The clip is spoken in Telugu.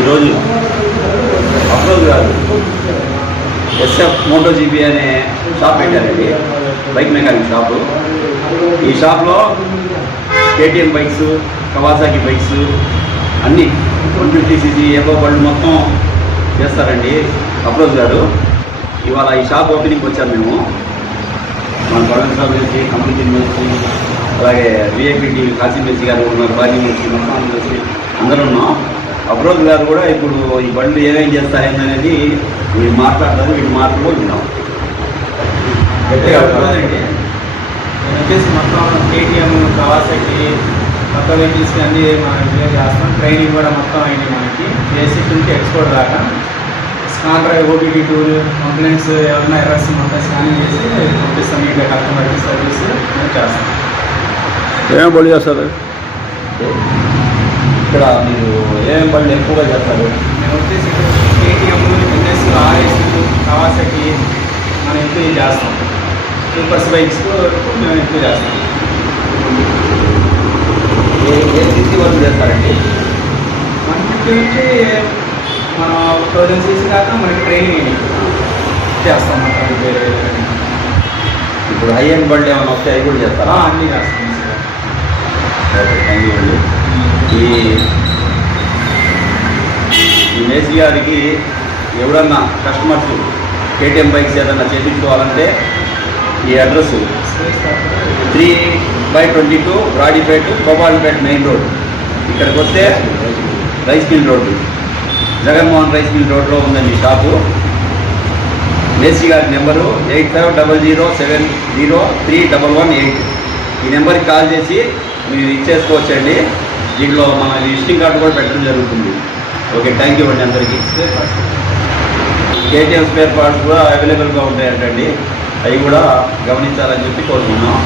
ఈరోజు అప్రోజ్ గారు ఎస్ఎఫ్ మోటోజీబీ అనే షాప్ పెట్టారండి, బైక్ మెకానిక్ షాపు. ఈ షాప్లో కేటీఎం బైక్స్, కవాసాకి బైక్స్ అన్నీ 150cc ఏవో బళ్ళు మొత్తం చేస్తారండి అప్రోజ్ గారు. ఇవాళ ఈ షాప్ ఓపెనింగ్కి వచ్చాము మేము. మన గవర్నమెంట్ షాప్ నుంచి కంపెనీ నుంచి, అలాగే విఐపీ టీవీ కాసిం మెస్సి గారు ఉన్నారు, బాజీ మెస్సి, మస్తాన్ మెస్సి అందరూ ఉన్నాం. అప్రోజ్ గారు కూడా ఇప్పుడు ఈ బండ్లు ఏమేం చేస్తారేందనేది వీళ్ళు మాట్లాడతారు, వీళ్ళు మాటలు విన్నాం. అండి నేను వచ్చేసి మొత్తం కేటీఎం, కవాసాకి మొత్తం వెహికల్స్కి అన్నీ మనం ఇంజనీర్ చేస్తాం. ట్రైనింగ్ కూడా మొత్తం అయింది మనకి, బేసిక్ నుంచి ఎక్స్పోర్ట్ దాకా. Scan drive, OTT tool, complaints ఏమన్నా ఎర్రర్స్ మొత్తం స్కానింగ్ చేసి పంపిస్తాం. మీకు కస్టమర్కి సర్వీస్ చేస్తాం. ఏమేమి బళ్ళు చేస్తారు ఇక్కడ? మీరు ఏమేమి బళ్ళు ఎక్కువగా చేస్తారు? మేము వచ్చేసి కేటీఎం, ఎన్ఎస్, ఆర్ఎస్, కవాసాకి మనం ఎక్కువ చేస్తాం. సూపర్స్ బైక్స్ మేము ఎక్కువ చేస్తాం. ఏ సిసి వరకు చేస్తారండి? 150 నుంచి మనం 1000cc దాకా మనకి ట్రైనింగ్ చేస్తాం. ఇప్పుడు హై ఎండ్ బళ్ళు ఏమైనా వస్తే అవి కూడా చేస్తారా? అన్నీ చేస్తాం. ఓకే, థ్యాంక్ యూ అండి. ఈ మేసి గారికి ఎవరన్నా కస్టమర్స్ కేటీఎం బైక్స్ ఏదన్నా చేయించుకోవాలంటే ఈ address 3/22 Brodipet, Gopalapeta main road. ఇక్కడికి వస్తే rice mill road, Jaganmohan rice mill రోడ్లో ఉందండి ఈ షాపు. మేసి గారి నెంబరు 8500703118. ఈ నెంబర్కి కాల్ చేసి మీరు ఇచ్చేసుకోవచ్చండి. దీంట్లో మన విజిటింగ్ కార్డు కూడా పెట్టడం జరుగుతుంది. ఓకే, థ్యాంక్ యూ అండి అందరికీ. కేటీఎం స్పేర్ పార్ట్స్ కూడా అవైలబుల్గా ఉంటాయంటండి, అవి కూడా గమనించాలని చెప్పి కోరుకున్నాం.